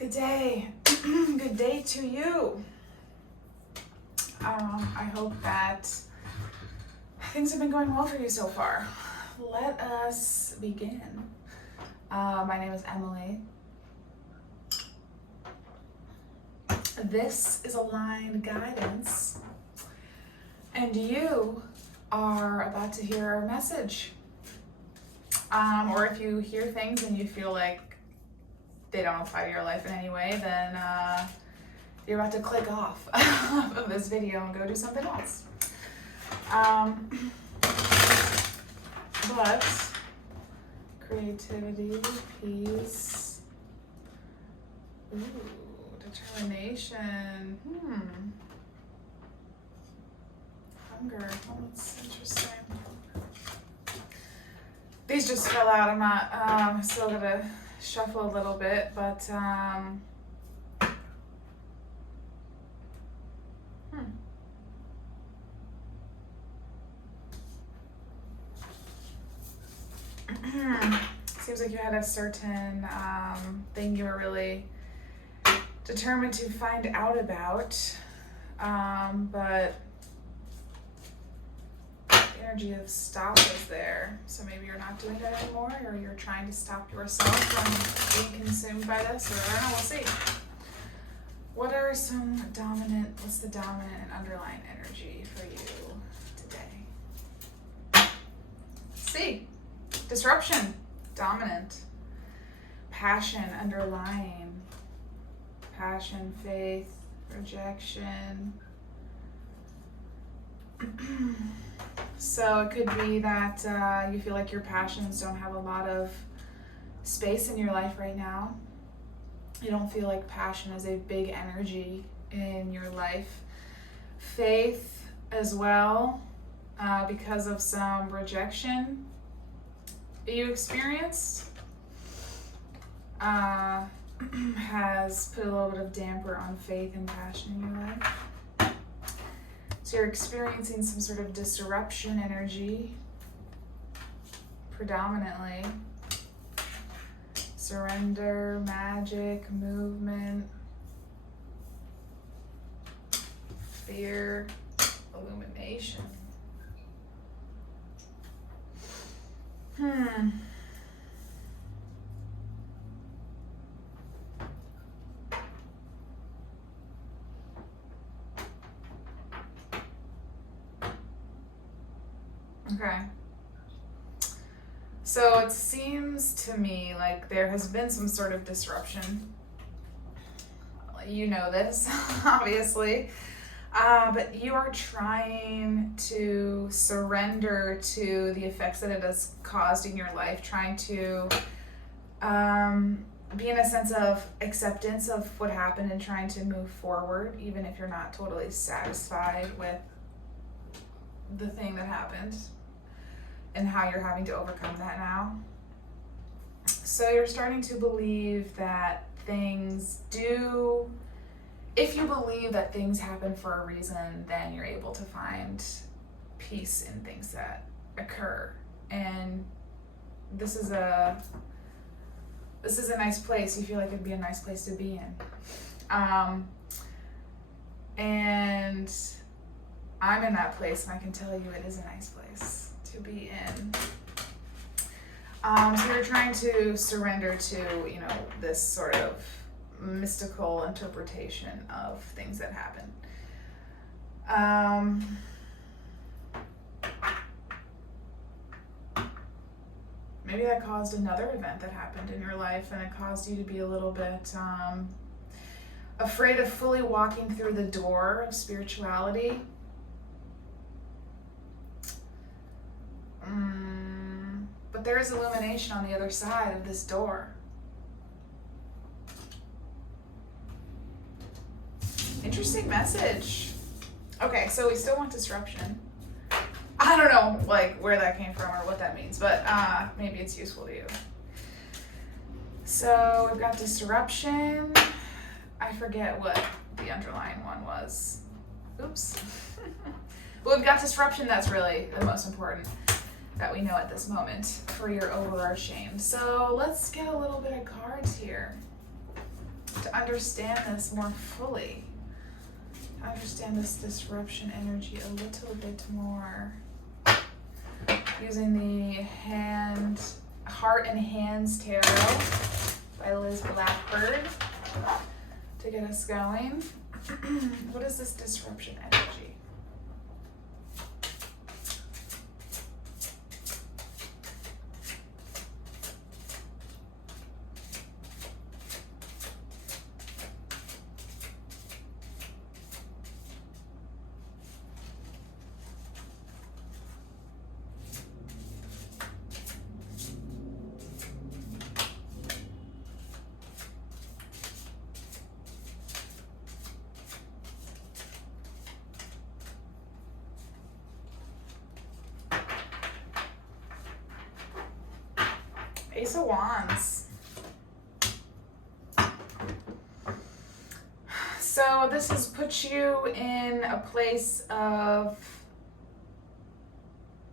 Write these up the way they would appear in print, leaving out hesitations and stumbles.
Good day. Good day to you. I hope that things have been going well for you so far. Let us begin. My name is Emily. This is aligned guidance, and you are about to hear a message. Or if you hear things and you feel like they don't apply to your life in any way, then you're about to click off of this video and go do something else. But creativity, peace, determination, hunger, that's interesting. These just fell out. I'm not, still gonna shuffle a little bit, but seems like you had a certain thing you were really determined to find out about, but the energy of stop is there. So maybe you're not doing that anymore, or you're trying to stop yourself from being consumed by this, or I don't know, we'll see. What's the dominant and underlying energy for you today? See, disruption, dominant. Passion, underlying. Passion, faith, rejection. So it could be that you feel like your passions don't have a lot of space in your life right now. You don't feel like passion is a big energy in your life. Faith as well, because of some rejection you experienced, has put a little bit of damper on faith and passion in your life. So you're experiencing some sort of disruption energy, predominantly. Surrender, magic, movement, fear, illumination. Okay. So it seems to me like there has been some sort of disruption. You know this, obviously. But you are trying to surrender to the effects that it has caused in your life, trying to be in a sense of acceptance of what happened and trying to move forward, even if you're not totally satisfied with the thing that happened and how you're having to overcome that now. So you're starting to believe that if you believe that things happen for a reason, then you're able to find peace in things that occur. And this is a nice place. You feel like it'd be a nice place to be in. And I'm in that place, and I can tell you it is a nice place to be in. So you're trying to surrender to, this sort of mystical interpretation of things that happen. Maybe that caused another event that happened in your life, and it caused you to be a little bit afraid of fully walking through the door of spirituality. But there is illumination on the other side of this door. Interesting message. Okay, so we still want disruption. I don't know, where that came from or what that means, but maybe it's useful to you. So we've got disruption. I forget what the underlying one was. Oops. But we've got disruption. That's really the most important that we know at this moment for your overarching. So let's get a little bit of cards here. to understand this more fully, to understand this disruption energy a little bit more. Using the Heart and Hands Tarot by Liz Blackbird to get us going. What is this disruption energy? Ace of Wands. So this has put you in a place of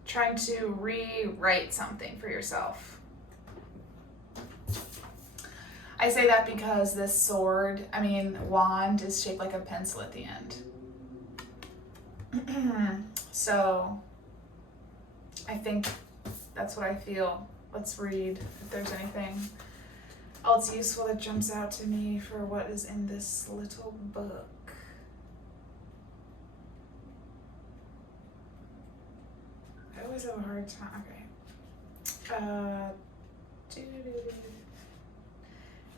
trying to rewrite something for yourself. I say that because this wand is shaped like a pencil at the end. So I think that's what I feel. Let's read if there's anything else useful that jumps out to me for what is in this little book. I always have a hard time. Okay.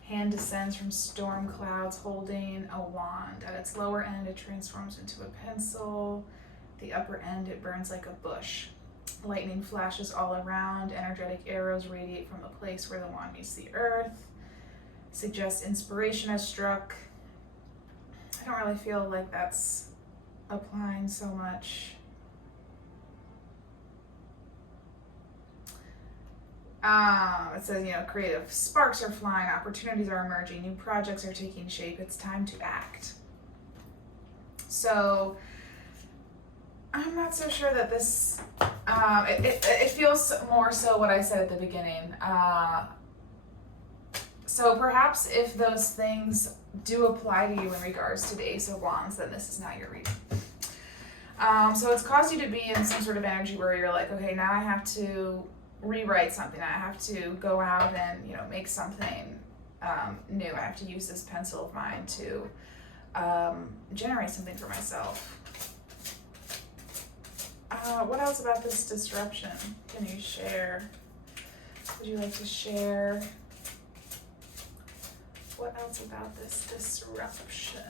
Hand descends from storm clouds holding a wand. At its lower end, it transforms into a pencil. The upper end, it burns like a bush. Lightning flashes all around. Energetic arrows radiate from the place where the wand meets the earth. Suggests inspiration has struck. I don't really feel like that's applying so much. It says, creative sparks are flying, opportunities are emerging, new projects are taking shape. It's time to act. So I'm not so sure that this, it feels more so what I said at the beginning. So perhaps if those things do apply to you in regards to the Ace of Wands, then this is not your reading. So it's caused you to be in some sort of energy where you're like, okay, now I have to rewrite something. I have to go out and, make something new. I have to use this pencil of mine to generate something for myself. What else about this disruption can you share? Would you like to share? What else about this disruption?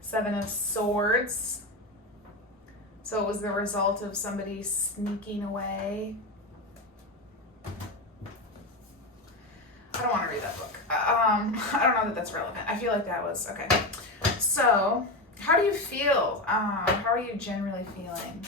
Seven of Swords. So it was the result of somebody sneaking away. I don't want to read that book. I don't know that that's relevant. I feel like that was, okay. So, how do you feel? How are you generally feeling?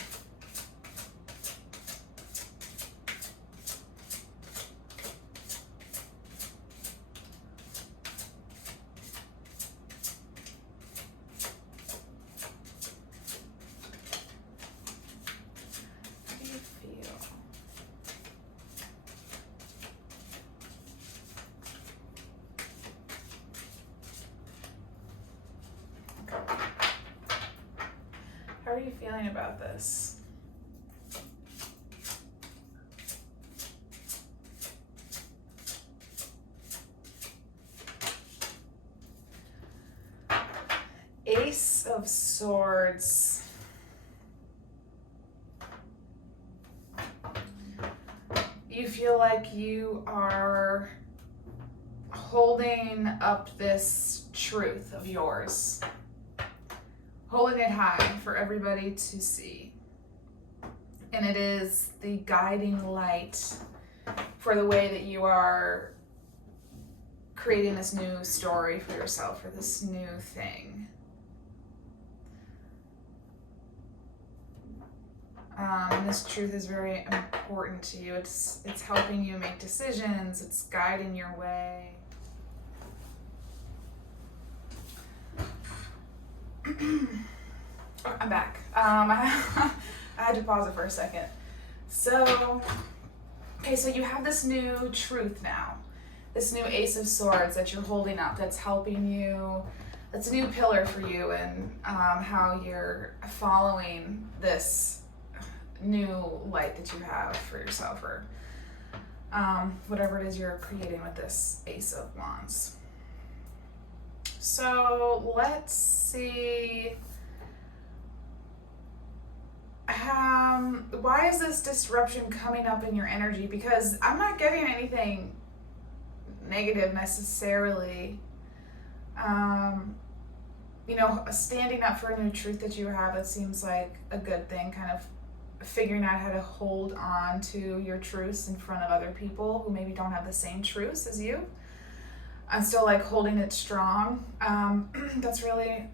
How are you feeling about this? Ace of Swords. You feel like you are holding up this truth of yours. Holding it high for everybody to see. And it is the guiding light for the way that you are creating this new story for yourself, for this new thing. And this truth is very important to you. It's helping you make decisions. It's guiding your way. Oh, I'm back. I had to pause it for a second. So, okay, so you have this new truth now. This new Ace of Swords that you're holding up that's helping you. That's a new pillar for you and how you're following this new light that you have for yourself, or whatever it is you're creating with this Ace of Wands. So let's see. Why is this disruption coming up in your energy? Because I'm not getting anything negative necessarily. You know, standing up for a new truth that you have, it seems like a good thing, kind of figuring out how to hold on to your truths in front of other people who maybe don't have the same truths as you. I'm still like holding it strong. That's really,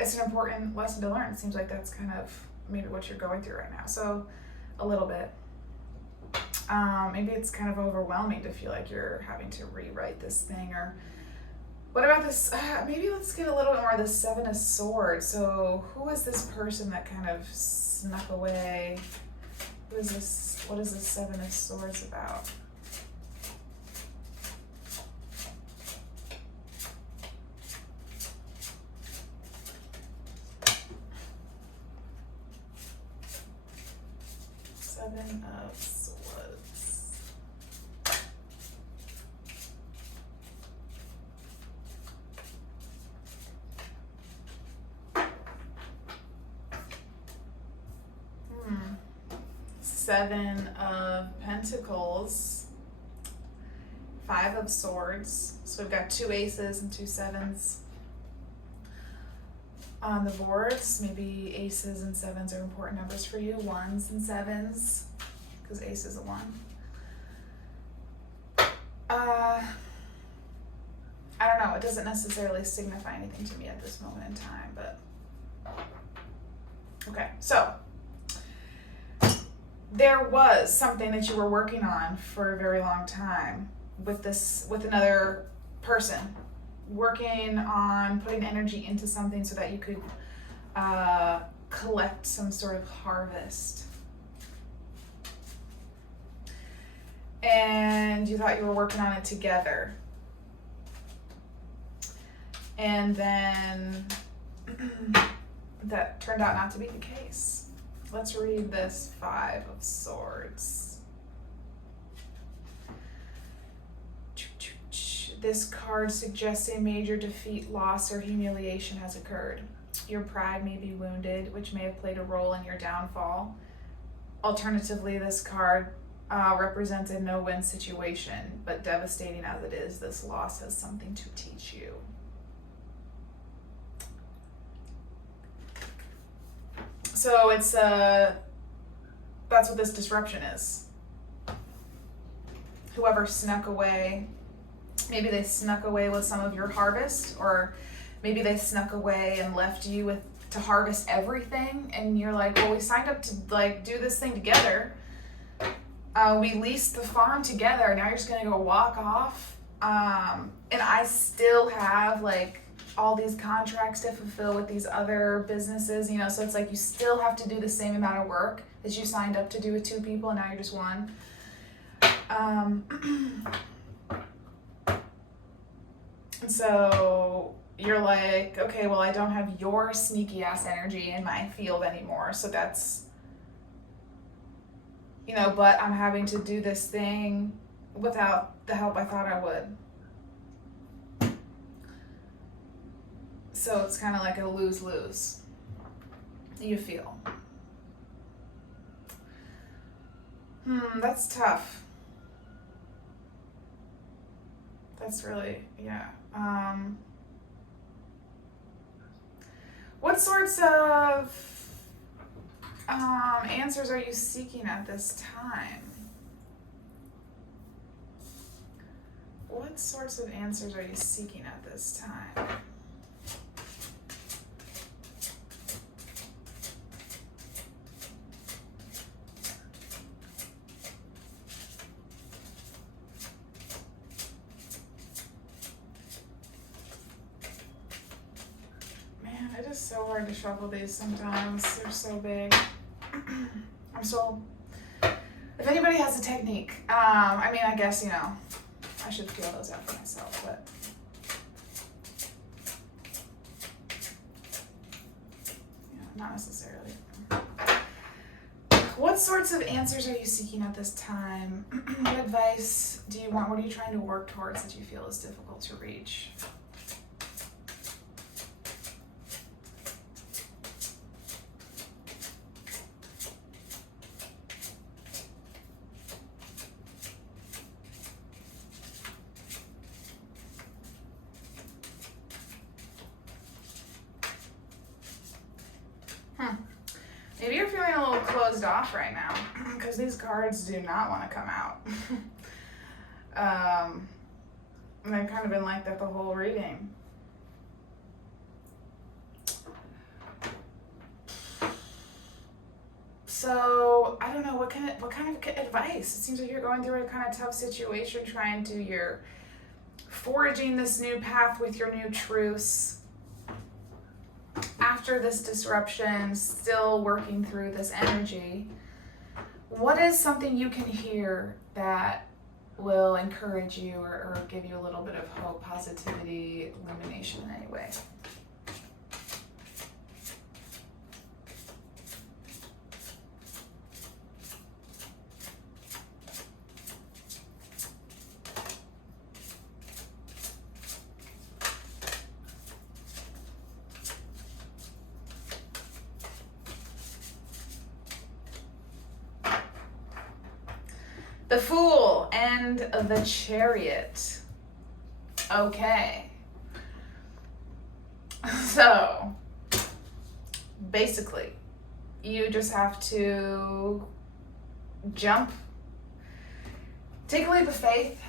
it's an important lesson to learn. It seems like that's kind of maybe what you're going through right now. So a little bit. Maybe it's kind of overwhelming to feel like you're having to rewrite this thing. Or what about this? Maybe let's get a little bit more of the Seven of Swords. So who is this person that kind of snuck away? Who is this? What is this Seven of Swords about? Seven of Swords. Seven of Pentacles. Five of Swords. So we've got two aces and two sevens on the boards. Maybe aces and sevens are important numbers for you. Ones and sevens, because ace is a one. I don't know. It doesn't necessarily signify anything to me at this moment in time, but okay. So there was something that you were working on for a very long time with another person, working on putting energy into something so that you could collect some sort of harvest. And you thought you were working on it together. And then that turned out not to be the case. Let's read this Five of Swords. This card suggests a major defeat, loss, or humiliation has occurred. Your pride may be wounded, which may have played a role in your downfall. Alternatively, this card represents a no-win situation, but devastating as it is, this loss has something to teach you. So it's that's what this disruption is. Whoever snuck away, maybe they snuck away with some of your harvest, or maybe they snuck away and left you to harvest everything, and you're like, well, we signed up to like do this thing together. We leased the farm together. Now you're just gonna go walk off. And I still have like all these contracts to fulfill with these other businesses, you know, so it's like you still have to do the same amount of work that you signed up to do with two people, and now you're just one. And so you're like, okay, well, I don't have your sneaky ass energy in my field anymore, so that's, you know, but I'm having to do this thing without the help I thought I would. So it's kind of like a lose-lose, you feel. That's tough. That's really, yeah. What sorts of answers are you seeking at this time? What sorts of answers are you seeking at this time? It is so hard to shuffle these sometimes. They're so big. I'm So if anybody has a technique, I mean, I guess, I should feel those out for myself, but not necessarily. What sorts of answers are you seeking at this time? What advice do you want? What are you trying to work towards that you feel is difficult to reach? Maybe you're feeling a little closed off right now because these cards do not want to come out. They've kind of been like that the whole reading. So I don't know, what kind of advice? It seems like you're going through a kind of tough situation, you're forging this new path with your new truths. After this disruption, still working through this energy, what is something you can hear that will encourage you or give you a little bit of hope, positivity, illumination in any way? The Fool and the Chariot. Okay. So, basically, you just have to jump, take a leap of faith,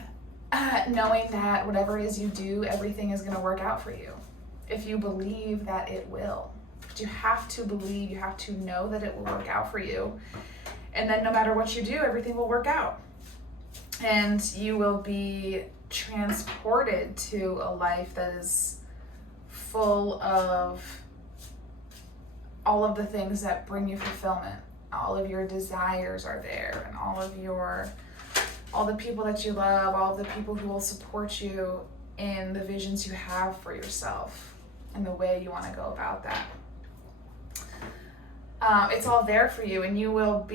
knowing that whatever it is you do, everything is going to work out for you. If you believe that it will. But you have to believe, you have to know that it will work out for you. And then no matter what you do, everything will work out. And you will be transported to a life that is full of all of the things that bring you fulfillment. All of your desires are there, and all the people that you love, all the people who will support you in the visions you have for yourself and the way you want to go about that. It's all there for you, and you will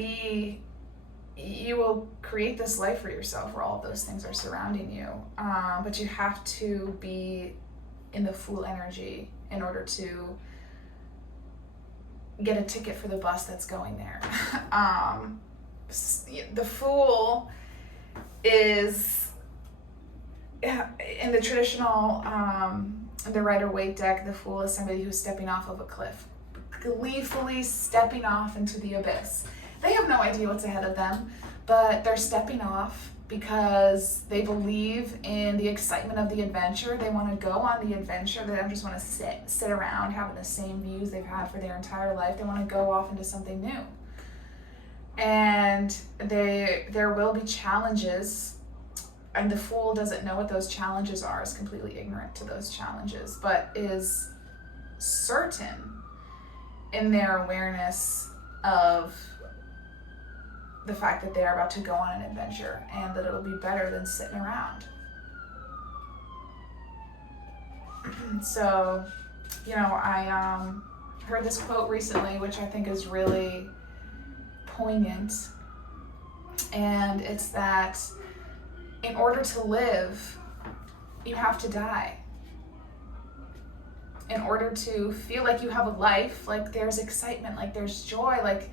create this life for yourself where all of those things are surrounding you. But you have to be in the Fool energy in order to get a ticket for the bus that's going there. The Fool is, in the traditional, the Rider-Waite deck, the Fool is somebody who's stepping off of a cliff, gleefully stepping off into the abyss. They have no idea what's ahead of them, but they're stepping off because they believe in the excitement of the adventure. They want to go on the adventure. They don't just want to sit around having the same views they've had for their entire life. They want to go off into something new. And there will be challenges, and the Fool doesn't know what those challenges are, is completely ignorant to those challenges, but is certain in their awareness of the fact that they are about to go on an adventure and that it'll be better than sitting around. So, I heard this quote recently, which I think is really poignant, and it's that in order to live, you have to die. In order to feel like you have a life, like there's excitement, like there's joy, like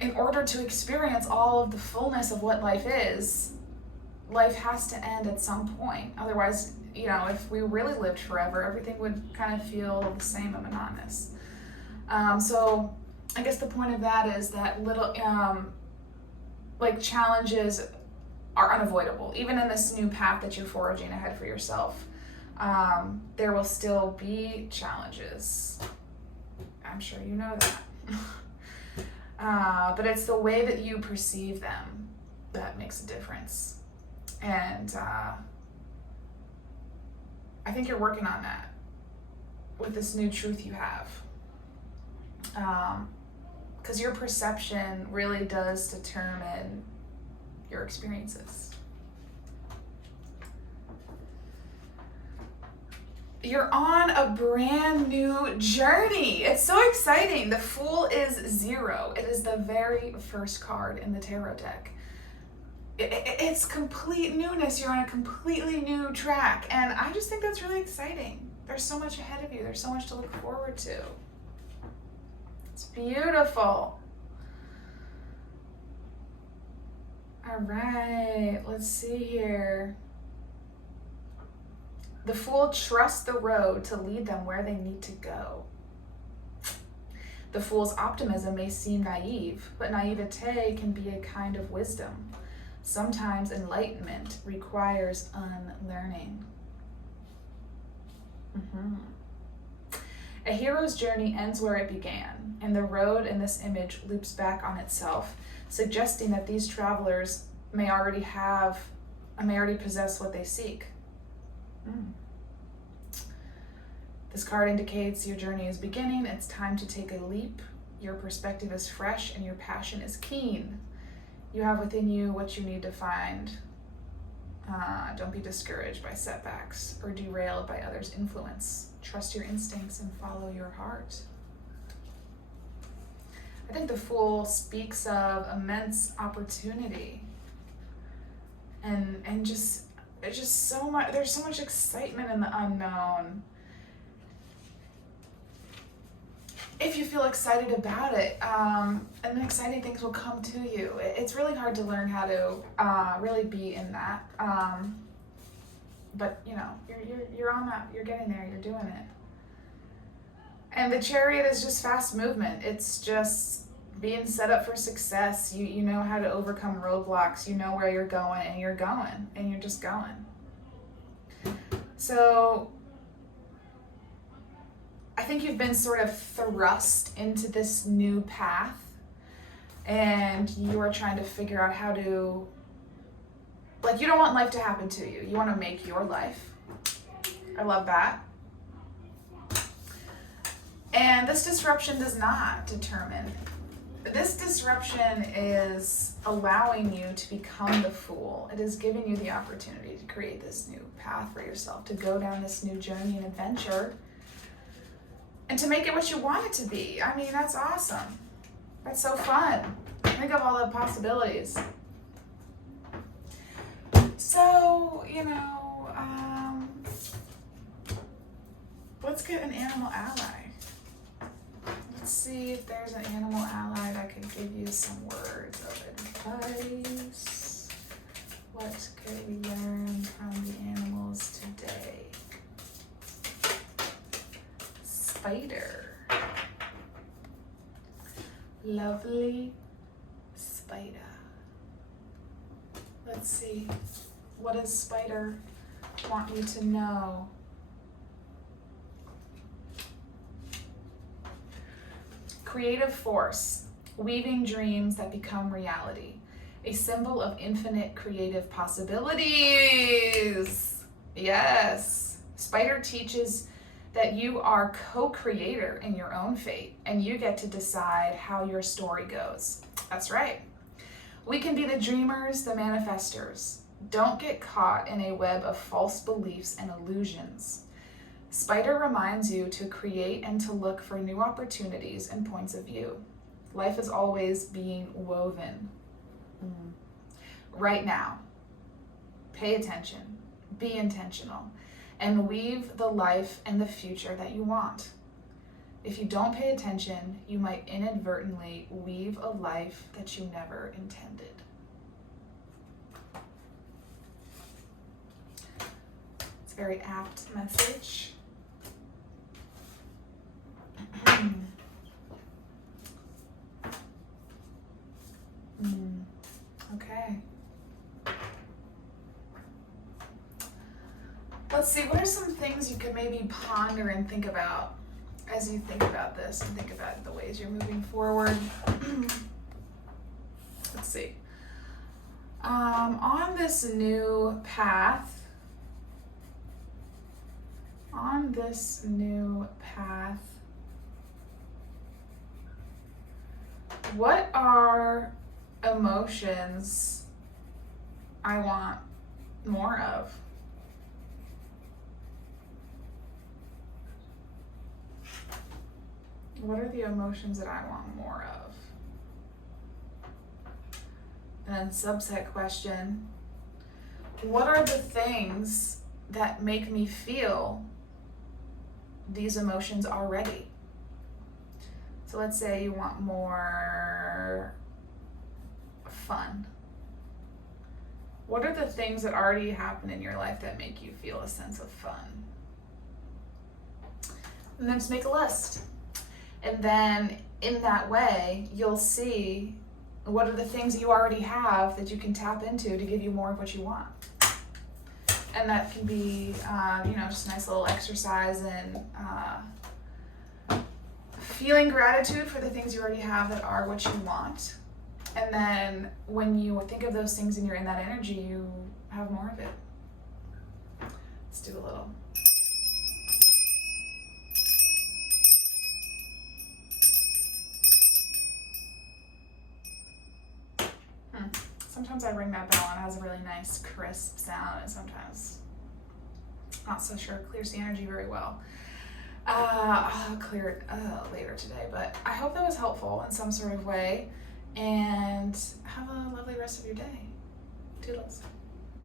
in order to experience all of the fullness of what life is, life has to end at some point. Otherwise, if we really lived forever, everything would kind of feel the same and monotonous. So I guess the point of that is that little, challenges are unavoidable. Even in this new path that you're forging ahead for yourself, there will still be challenges. I'm sure you know that. But it's the way that you perceive them that makes a difference. And I think you're working on that with this new truth you have. because your perception really does determine your experiences. You're on a brand new journey. It's so exciting. The Fool is 0. It is the very first card in the tarot deck. It's complete newness. You're on a completely new track. And I just think that's really exciting. There's so much ahead of you. There's so much to look forward to. It's beautiful. All right, let's see here. The Fool trusts the road to lead them where they need to go. The Fool's optimism may seem naive, but naivete can be a kind of wisdom. Sometimes enlightenment requires unlearning. A hero's journey ends where it began, and the road in this image loops back on itself, suggesting that these travelers may already possess what they seek. This card indicates your journey is beginning. It's time to take a leap. Your perspective is fresh and your passion is keen. You have within you what you need to find. Don't be discouraged by setbacks or derailed by others' influence. Trust your instincts and follow your heart. I think the Fool speaks of immense opportunity and just so much. There's so much excitement in the unknown. If you feel excited about it, and exciting things will come to you. It's really hard to learn how to really be in that. But you know, you're on that. You're getting there. You're doing it. And the Chariot is just fast movement. It's just being set up for success. You know how to overcome roadblocks. You know where you're going, and you're going, and you're just going. So I think you've been sort of thrust into this new path, and you are trying to figure out how to, like, you don't want life to happen to you. You want to make your life. I love that. And this disruption does not determine. This disruption is allowing you to become the Fool. It is giving you the opportunity to create this new path for yourself, to go down this new journey and adventure, and to make it what you want it to be. I mean, that's awesome. That's so fun. Think of all the possibilities. So, you know, let's get an animal ally. Let's see if there's an animal ally that could give you some words of advice. What could we learn from the animals today? Spider. Lovely spider. Let's see. What does Spider want you to know? Creative force, weaving dreams that become reality. A symbol of infinite creative possibilities. Yes. Spider teaches that you are co-creator in your own fate, and you get to decide how your story goes. That's right. We can be the dreamers, the manifestors. Don't get caught in a web of false beliefs and illusions. Spider reminds you to create and to look for new opportunities and points of view. Life is always being woven. Right now, pay attention, be intentional, and weave the life and the future that you want. If you don't pay attention, you might inadvertently weave a life that you never intended. It's a very apt message. Okay. Let's see, what are some things you could maybe ponder and think about as you think about this and think about the ways you're moving forward? Let's see. On this new path, What are emotions I want more of? What are the emotions that I want more of? And then subset question, what are the things that make me feel these emotions already? So let's say you want more fun. What are the things that already happen in your life that make you feel a sense of fun? And then just make a list. And then in that way, you'll see what are the things you already have that you can tap into to give you more of what you want. And that can be, just a nice little exercise in feeling gratitude for the things you already have that are what you want. And then when you think of those things and you're in that energy, you have more of it. Let's do a little. Sometimes I ring that bell and it has a really nice crisp sound, and sometimes not so sure it clears the energy very well. I'll clear it later today, but I hope that was helpful in some sort of way, and have a lovely rest of your day. Toodles.